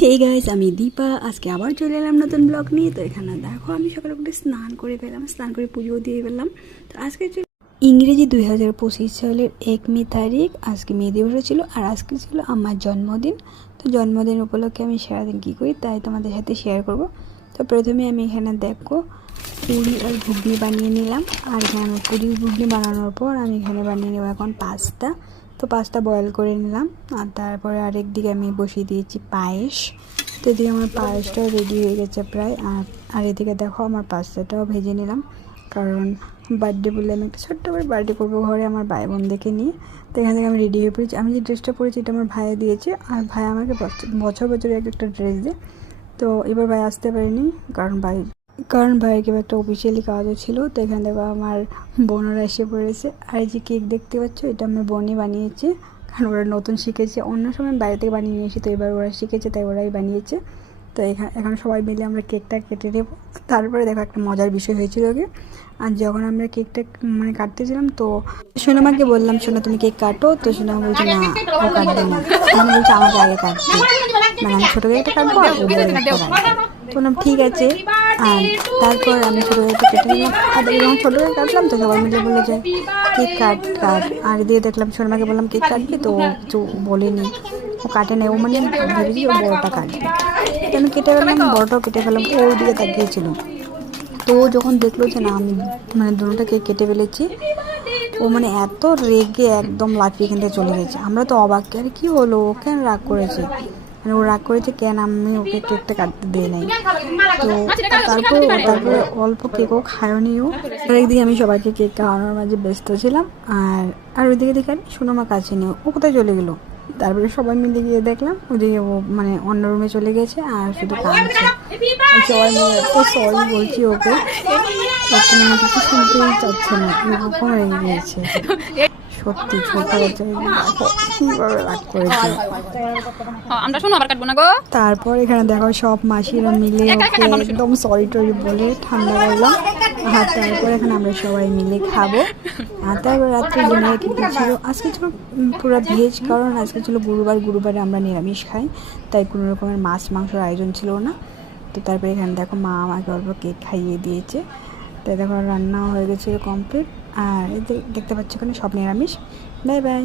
Hey guys, আমি দীপা। আজকে আবার চলে এলাম নতুন ব্লগ নিয়ে। তো এখানে দেখো আমি সকালে উঠে স্নান করে ফেললাম, স্নান করে পুজো দিয়ে ফেললাম। তো আজকে ইংরেজি 2025 সালের 1 মে তারিখ আজকে মে দিবস ছিল, আর আজকে ছিল আমার জন্মদিন। তো জন্মদিন উপলক্ষে আমি সারাদিন কী করি তাই তোমাদের সাথে শেয়ার করব। তো প্রথমে আমি এখানে দেখো পুরি আর ঘুগনি বানিয়ে নিলাম। আর এখানে পুরি ঘুগনি বানানোর পর আমি এখানে বানিয়ে নেব এখন পাস্তা। তো পাস্তা বয়েল করে নিলাম, আর তারপরে আরেক দিকে আমি বসিয়ে দিয়েছি পায়েস। তো এদিকে আমার পায়েসটাও রেডি হয়ে গেছে প্রায়। আর এদিকে দেখো আমার পাস্তাটাও ভেজে নিলাম, কারণ বার্থডে বলে আমি একটা ছোট্ট করে বার্থডে করবো ঘরে আমার ভাই বোনদেরকে নিয়ে। তো এখান থেকে আমি রেডি হয়ে পড়েছি। আমি যে ড্রেসটা পরেছি এটা আমার ভাইয়া দিয়েছে, আর ভাই আমাকে বছর বছর একটা ড্রেস দেয়। তো এবার ভাই আসতে পারিনি, কারণ ভাইয়ের কেউ একটা অফিসিয়ালি কাজও ছিল। তো এখান থেকে আমার বোনরা এসে পড়েছে। আর এই যে কেক দেখতে পাচ্ছ, এটা আমার বোনই বানিয়েছে, কারণ ওরা নতুন শিখেছে। অন্য সময় বাইরে থেকে বানিয়ে নিয়ে এসে, তো এবার ওরা শিখেছে তাই ওরাই বানিয়েছে। তো এখন সবাই মিলে আমরা কেকটা কেটে নেবো। তারপরে দেখো একটা মজার বিষয় হয়েছিল আগে, আর যখন আমরা কেকটা কাটতেছিলাম, তো সোনামাকে বললাম সোনা তুমি কেক কাটো। তো সোনামা বলছে না, ও কাটবে না। সোনামা বলছে আমাকে আগে কাটবে, আমি ছোটো কেকটা কাটবো আর ও বড় কেকটা কাটবে। তো বললাম ঠিক আছে। আর তারপর আমি ছোটো কেকটা কেটে নিলাম। আর যখন ছোটো কেক কাটলাম তো সবাই মিলে বললো যে কেক কাট। আর দিয়ে দেখলাম সোনামাকে বললাম কেক কাটবে, তো ও কিছু বলেনি, ও কাটে নেই। ও ভেবেছি ও বড়টা কাটবে। তো আমি কেটে ফেললাম, বড়টাও কেটে ফেললাম। ও ওদিকে তাকিয়েছিল। তো যখন দেখলো যে না আমি দুটোটা কেক কেটে ফেলেছি, ও এত রেগে একদম লাফিয়ে এখান থেকে চলে গেছে। আমরা তো অবাক, আরে কী হলো, ও কেন রাগ করেছে, ও রাগ করেছে কেন আমি ওকে কেকটা কাটতে দিই নাই। তো তারপরে অল্প কেকও খায়নিও। আর একদিকে আমি সবাইকে কেক খাওয়ানোর মাঝে ব্যস্ত ছিলাম, আর ওইদিকে দেখে সোনামা কাছে নিয়ে ও কোথায় চলে গেলো। তারপরে সবাই মিলে গিয়ে দেখলাম ওদিকে ও অন্য রুমে চলে গেছে, আর শুধু কাঁদছে। সবাই মিলে এত সরি বলছি ওকে, আমার কিছু শুনতেই চাচ্ছে না, এরকম রেগে গিয়েছে। সত্যি ছোট কিভাবে রাগ করেছে। তারপর এখানে দেখো সব মাসিরা মিলে ওকে একদম সরি টরি বলে ঠান্ডা করলাম। আর তারপর এখানে আমরা সবাই মিলে খাবো। আর তারপর রাত্রে ডিনারে কি ছিল, আজকে ছিল পুরো ভেজ, কারণ আজকে ছিল গুরুবারে আমরা নিরামিষ খাই, তাই কোনো রকমের মাছ মাংসের আয়োজন ছিল না। তো তারপরে এখানে দেখো মা আমাকে অল্প কেক খাইয়ে দিয়েছে। তাই দেখো রান্নাও হয়ে গেছিলো কমপ্লিট। আর দেখতে পাচ্ছ এখানে সব নিরামিষ। Bye bye.